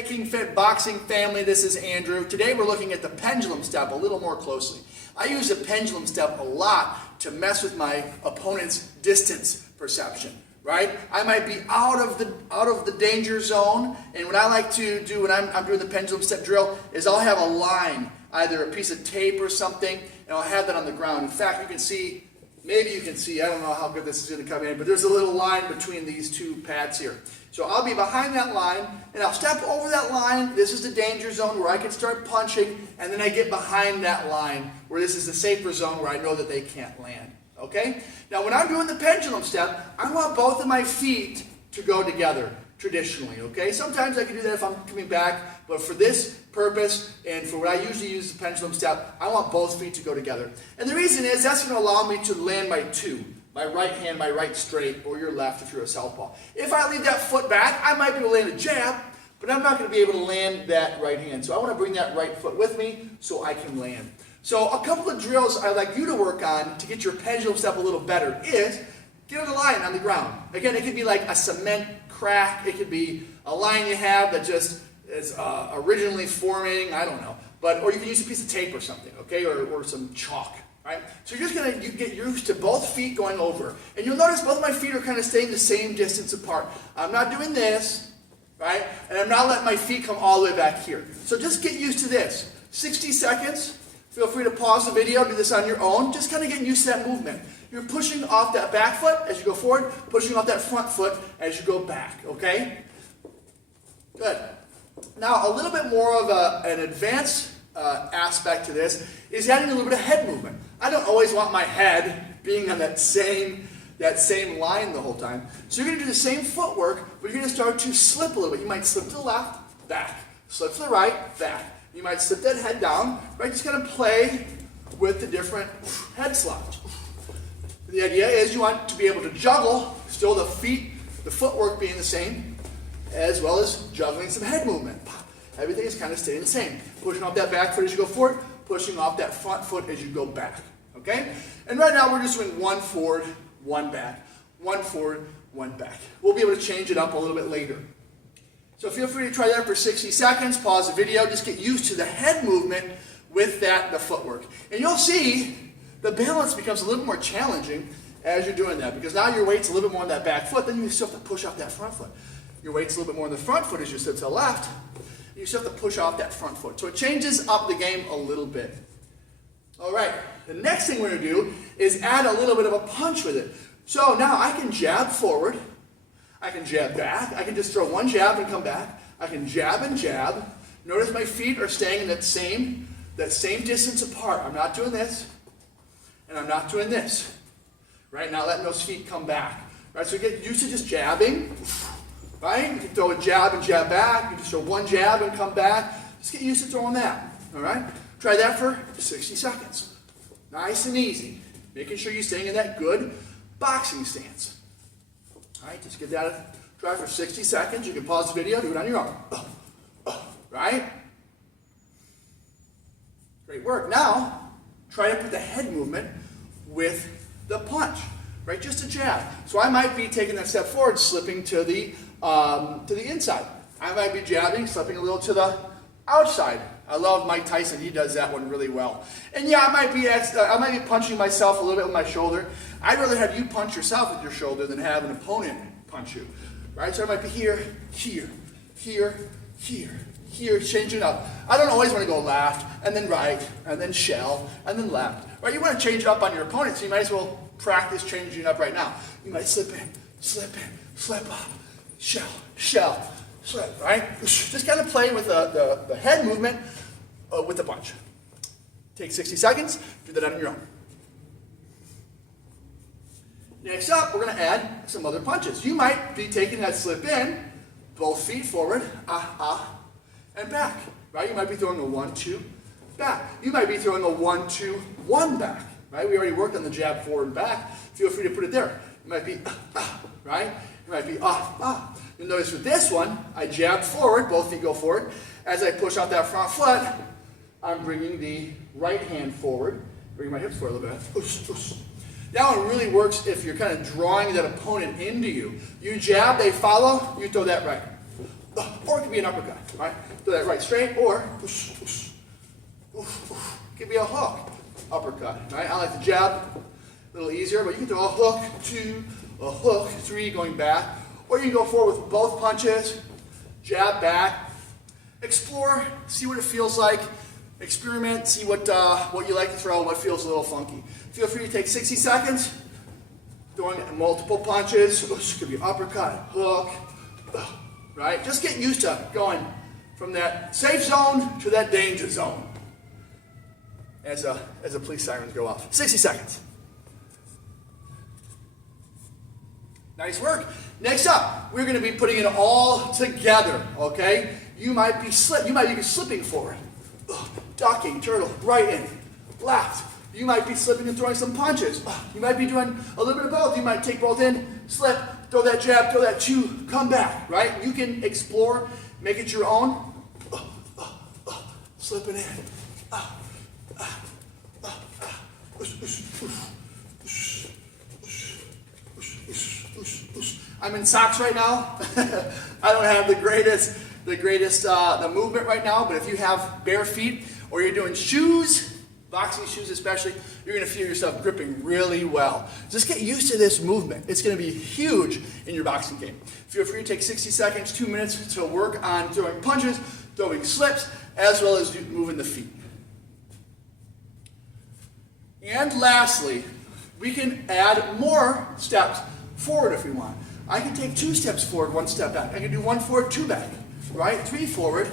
Hey King Fit Boxing family, this is Andrew. Today we're looking at the pendulum step a little more closely. I use the pendulum step a lot to mess with my opponent's distance perception, right? I might be out of the danger zone, and what I like to do when I'm doing the pendulum step drill is I'll have a line, either a piece of tape or something, and I'll have that on the ground. In fact, you can see, maybe you can see, I don't know how good this is going to come in, but there's a little line between these two pads here. So I'll be behind that line, and I'll step over that line. This is the danger zone where I can start punching, and then I get behind that line where this is the safer zone where I know that they can't land. Okay? Now when I'm doing the pendulum step, I want both of my feet to go together traditionally. Okay? Sometimes I can do that if I'm coming back, but for this purpose and for what I usually use the pendulum step, I want both feet to go together. And the reason is that's going to allow me to land my two. My right hand, my right straight, or your left if you're a southpaw. If I leave that foot back, I might be able to land a jab, but I'm not going to be able to land that right hand. So I want to bring that right foot with me so I can land. So a couple of drills I'd like you to work on to get your pendulum step a little better is get a line on the ground. Again, it could be like a cement crack. It could be a line you have that just is originally forming, I don't know. Or you can use a piece of tape or something, okay, or some chalk. Right? So you're just going to get used to both feet going over. And you'll notice both of my feet are kind of staying the same distance apart. I'm not doing this, right? And I'm not letting my feet come all the way back here. So just get used to this. 60 seconds. Feel free to pause the video, do this on your own. Just kind of getting used to that movement. You're pushing off that back foot as you go forward, pushing off that front foot as you go back, okay? Good. Now, a little bit more of an advanced aspect to this is adding a little bit of head movement. I don't always want my head being on that same line the whole time. So you're going to do the same footwork, but you're going to start to slip a little bit. You might slip to the left, back. Slip to the right, back. You might slip that head down, right? Just kind of play with the different head slouch. The idea is you want to be able to juggle, still the footwork being the same, as well as juggling some head movement. Everything is kind of staying the same. Pushing off that back foot as you go forward, pushing off that front foot as you go back. Okay? And right now we're just doing one forward, one back. One forward, one back. We'll be able to change it up a little bit later. So feel free to try that for 60 seconds. Pause the video. Just get used to the head movement with the footwork. And you'll see the balance becomes a little more challenging as you're doing that. Because now your weight's a little bit more on that back foot. Then you still have to push off that front foot. Your weight's a little bit more on the front foot as you sit to the left. You still have to push off that front foot. So it changes up the game a little bit. All right, the next thing we're going to do is add a little bit of a punch with it. So now I can jab forward. I can jab back. I can just throw one jab and come back. I can jab and jab. Notice my feet are staying in that same distance apart. I'm not doing this, and I'm not doing this. Right, now letting those feet come back. Right, so get used to just jabbing. Right? You can throw a jab and jab back. You can just throw one jab and come back. Just get used to throwing that. All right? Try that for 60 seconds. Nice and easy. Making sure you're staying in that good boxing stance. All right? Just give that a try for 60 seconds. You can pause the video. Do it on your own. Right? Great work. Now, try to put the head movement with the punch. Right? Just a jab. So I might be taking that step forward, slipping to the inside. I might be jabbing, slipping a little to the outside. I love Mike Tyson. He does that one really well. And yeah, I might be punching myself a little bit with my shoulder. I'd rather have you punch yourself with your shoulder than have an opponent punch you. Right? So I might be here, here, here, here, here, changing up. I don't always want to go left, and then right, and then shell, and then left. Right? You want to change it up on your opponent, so you might as well practice changing it up right now. You might slip in, slip up, shell, slip, right? Just kind of play with the head movement with the punch. Take 60 seconds, do that on your own. Next up, we're going to add some other punches. You might be taking that slip in, both feet forward, and back, right? You might be throwing a 1-2, back. You might be throwing a 1-2-1 back, right? We already worked on the jab forward and back. Feel free to put it there. It might be, right? It might be, You'll notice with this one, I jab forward, both feet go forward. As I push out that front foot, I'm bringing the right hand forward. Bring my hips forward a little bit. That one really works if you're kind of drawing that opponent into you. You jab, they follow, you throw that right. or it could be an uppercut, right? Do that right straight, or it could be a hook uppercut, right? I like the jab, a little easier, but you can throw a hook, 2, a hook, 3, going back, or you can go forward with both punches, jab back, explore, see what it feels like, experiment, see what you like to throw, what feels a little funky. Feel free to take 60 seconds, throwing multiple punches. This could be uppercut, hook, right? Just get used to going from that safe zone to that danger zone as the police sirens go off. 60 seconds. Nice work. Next up, we're going to be putting it all together, okay? You might be slipping forward, ducking, turtle, right in, left. You might be slipping and throwing some punches. You might be doing a little bit of both. You might take both in, slip, throw that jab, throw that 2, come back, right? You can explore, make it your own. Slipping in. I'm in socks right now. I don't have the greatest movement right now, but if you have bare feet or you're doing shoes, boxing shoes especially, you're going to feel yourself gripping really well. Just get used to this movement. It's going to be huge in your boxing game. Feel free to take 60 seconds, 2 minutes to work on throwing punches, throwing slips, as well as moving the feet. And lastly, we can add more steps forward if we want. I can take 2 steps forward, 1 step back. I can do 1 forward, 2 back, right? 3 forward,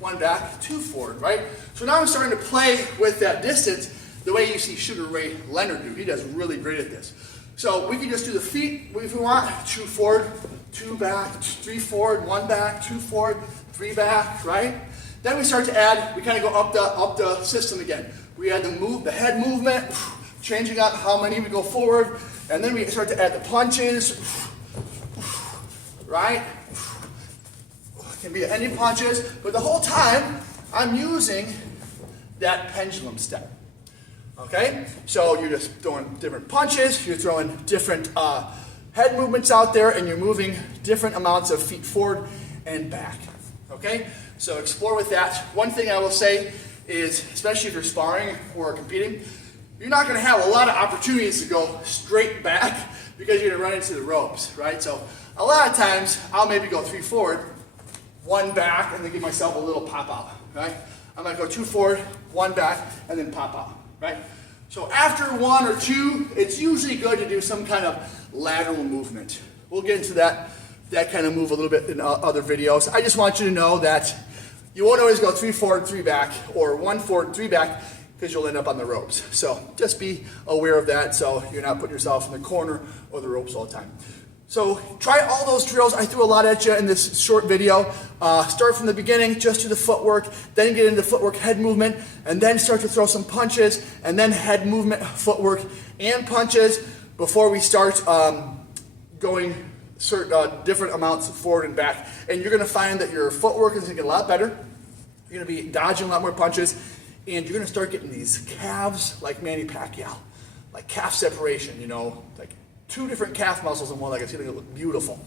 1 back, 2 forward, right? So now I'm starting to play with that distance the way you see Sugar Ray Leonard do. He does really great at this. So we can just do the feet if we want. 2 forward, 2 back, 3 forward, 1 back, 2 forward, 3 back, right? Then we start to add, we kind of go up the system again. We add the head movement, changing out how many we go forward, and then we start to add the punches, right? It can be any punches, but the whole time I'm using that pendulum step. Okay? So you're just throwing different punches, you're throwing different head movements out there, and you're moving different amounts of feet forward and back. Okay? So explore with that. One thing I will say is, especially if you're sparring or competing, you're not going to have a lot of opportunities to go straight back because you're going to run into the ropes, right? So a lot of times I'll maybe go 3 forward, 1 back, and then give myself a little pop out, right? I might go 2 forward, 1 back, and then pop out, right? So after 1 or 2, it's usually good to do some kind of lateral movement. We'll get into that kind of move a little bit in other videos. I just want you to know that you won't always go 3 forward, 3 back, or 1 forward, 3 back, because you'll end up on the ropes. So just be aware of that so you're not putting yourself in the corner or the ropes all the time. So try all those drills. I threw a lot at you in this short video. Start from the beginning, just do the footwork, then get into footwork head movement, and then start to throw some punches, and then head movement, footwork, and punches before we start going different amounts forward and back. And you're going to find that your footwork is going to get a lot better. You're going to be dodging a lot more punches, and you're going to start getting these calves like Manny Pacquiao, like calf separation, you know, like 2 different calf muscles in one leg. It's going to look beautiful.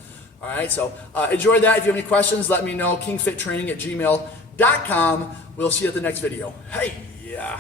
All right, so enjoy that. If you have any questions, let me know. kingfittraining@gmail.com. We'll see you at the next video. Hey, yeah.